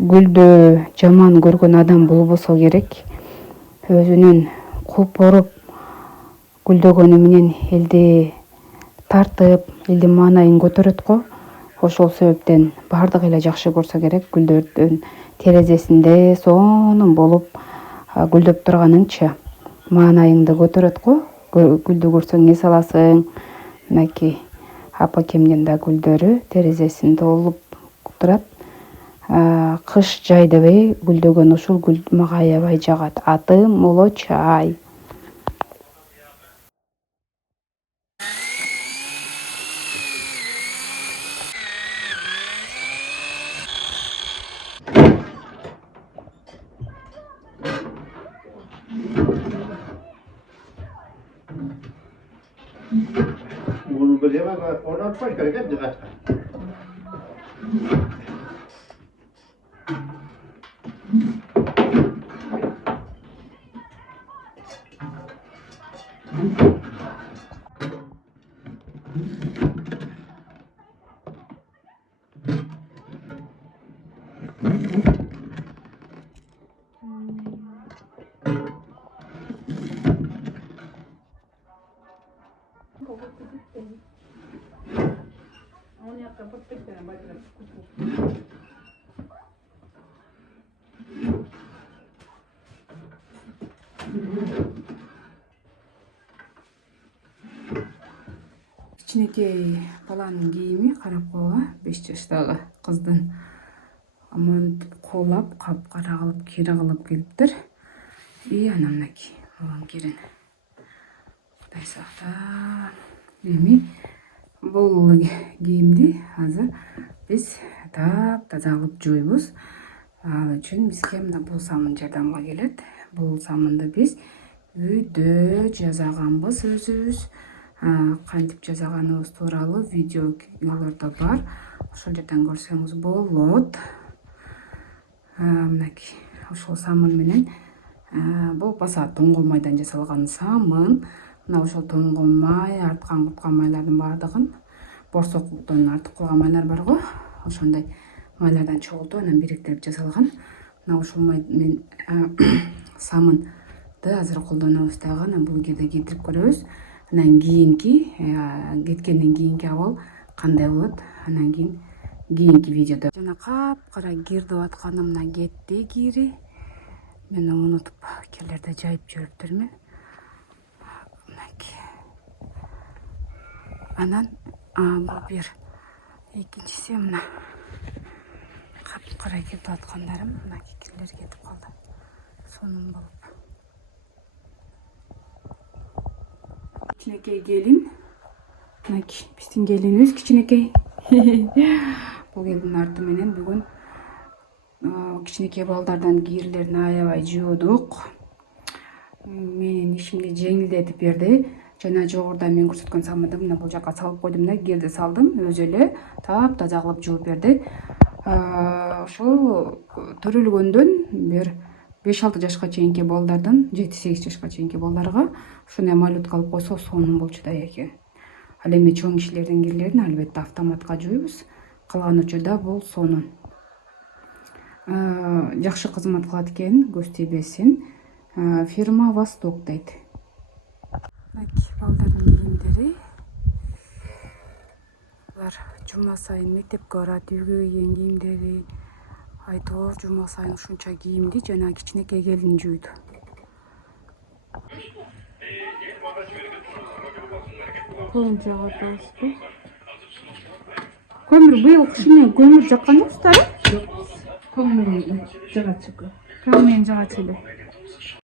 гүлдү жаман көргөн адам болбосо керек. Өзүнүн купуруп гүлдөгөнү менен элди тартып, элдин маанайын көтөрөт го. Ошол себептен бардыгы эле жакшы көрсө керек. Гүлдөрдүн терезесинде сонун болуп гүлдөп турганынчы маанайыңды көтөрөт го. Гүлдү көрсөң эс аласың. Мынакей апакемдин да гүлдөрү терезесин толуп турат. Кыш жай дебей гүлдөгөн ушул гүл мага аябай жагат. Аты молочай. Bunu bilemem, onu atmak gereken dikkat. Кичинекей баланын кийими карап койгула, 5 жаштагы кыздын монтип колап, капкара кылып, кире кылып келиптир. Ана мынакей улам кирин. Кудай сактап. Эми бул кийимди азыр биз таза кылып жуйбуз. Ал үчүн бизге мына бул самын жардамга келет. Бул самынды биз үйдө жасаганбыз өзүбүз. Кантип жасаганыбыз тууралуу видеолордо бар. Ошол жерден көрсөңүз болот. Мынакей ошол самын менен бул баса тоңгол майдан жасалган самын. Мына ошол тоңгол май, арткан куткан майлардын баардыгын борсоктон артып калган майлар бар го. Ошондой майлардан чогултуп анан бириктирип жасалган. Мына ошол май мен самынды азыр колдонобуз дагы. Анан бул жерде кетирип көрөбүз. Анан кийинки кеткенден кийинки абал кандай болот? Анан кийинки видеодо. Жана капкара кир деп атканым мына кетти кири. Мен унутуп кирлерди жайып жүрүптүрмүн. Анан бул бир экинчиси мына капкара кир деп аткандарым мына кирлер кетип калды. Сонун болуп. Кичинекей келин. Мынакей биздин келинибиз кичинекей. Бул келиндин арты менен бүгүн кичинекей балдардан кирлерин аябай жуудук. Менин ишимди жеңилдетип берди. Жана жогоруда мен көрсөткөн самынды мына бул жака салып койдум да, кирди салдым. Өзү эле таптаза кылып жууп берди. Ошол төрөлгөндөн бир 5-6 жашка чейинки балдардан 7-8 жашка чейинки балдарга ушундай малютка алып койсо сонун болчу да экен. Ал эми чоң кишилердин кирлерин албетте автоматка жуйбуз. Калган учурда бул сонун. Жакшы кызмат кылат экен, көз тийбесин. Фирма Восток дейт. Балдардын кийимдери. Булар жума сайын мектепке барат, үйгө кийген кийимдери. Айтор жума сайын ушунча кийимди жана кичинекей келин жуйду. Колун жагат алышты. Көмүр быйыл кыш менен көмүр жаккан жоксуздар? Жок. Көмүр жагат эле.